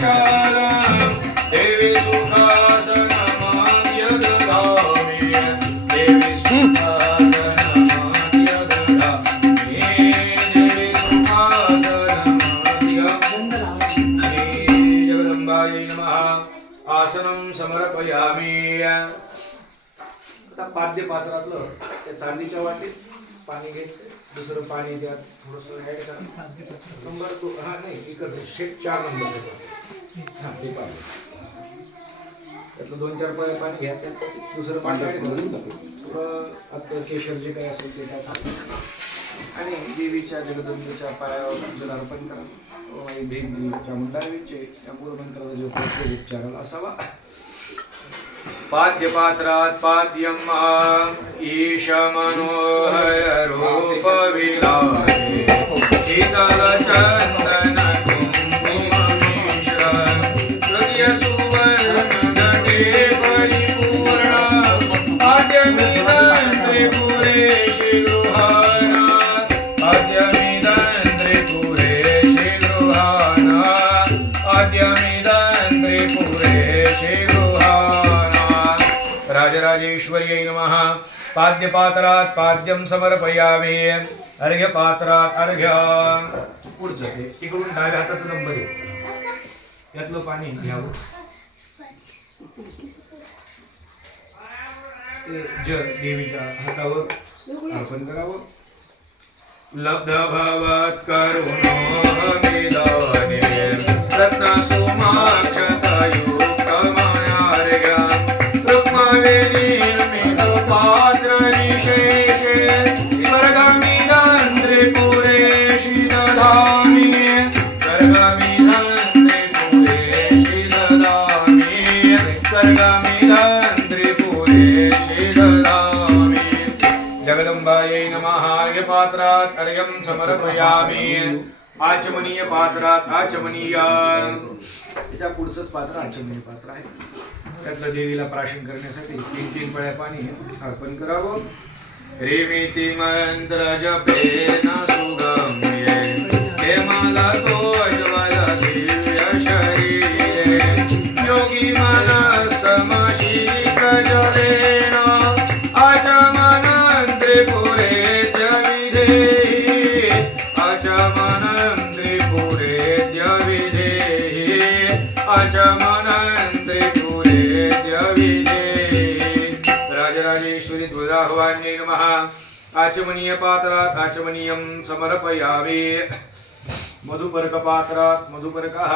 प्रक्षालनं देवी सुखासनमाद्य ददामि देवी सुखासनमाद्य ददामि देवी सुखासनमाद्य ददामि जगदम्बायै नमः आसनं समर्पयामि आता पाद्य पात्रातलं त्या चांदीच्या वाटीत पाणी घ्यायचं दुसरं पाणी द्या थोडंसं ऍड करा नंबर 2 हा नाही इकडचं शेट 4 नंबर हा ते पाणी त्यातलं 2-4 पळे पाणी घ्या त्यात दुसरं पाणी ऍड करून थोडं आता केशर जे काही असेल ते टाका आणि देवीच्या जगदंबेच्या पायावर जल अर्पण करा आणि भेट देवीच्या मंडळाविचे या मूळ मंत्राचा जो उच्चाराला असावा पाद्य पात्रात पाद्यम ईश मनोहर रूप विलासे शीतल चंदन कुंकुम मिश्र हृदय सुवर्ण घटे परिपूर्ण आद्यमिदं त्रिपुरेशि गृहाणा आद्यमिदं त्रिपुरेशि गृहाणा आद्यमिदं त्रिपुरेशि राजराजेश्वर्यै नमः पाद्यपात्रात पाद्यं समर्पयामि अर्घ्यपात्रात अर्घ्य पुढचं ते इकडून डाव्या हाताचा नंबर घ्यायचा यातलं पाणी घ्यावं ते जल देवीच्या हातावर अर्पण करावं लब्ध भवत करुणो मिलने रत्न सुमाक्षतायुक्त मायार्घ्य पात्र विशेषे स्वर्गमिदं त्रिपुरेशि ददामि स्वर्गमिदं त्रिपुरेशि ददामि स्वर्गमिदं त्रिपुरेशि ददामि जगदम्बायै नमः अर्घ्यपात्रात् अर्घ्यं समर्पयामि आचमनीय पात्रात आचमनीय त्याच्या पुढचंच पात्र आचमनीय पात्र आहे त्यातलं देवीला प्राशन करण्यासाठी 3-3 पळ्या पाणी अर्पण करावं रेमेती मंत्र जपेन सुगम्ये हे मला तोज्वल दिव्य शरीरे योगी मनस समशीत जलेन आचमनं त्रिपुरेत्य विधेहि आचमनं त्रिपुरेत्य विधेहि आचमनं त्रिपुरेत्य विधेहि राजराजेश्वरी द्विजाह्वान्यै नमः आचमनीय पात्रात आचमनीयं समर्पयामि मधुपर्क पात्रात मधुपर्कः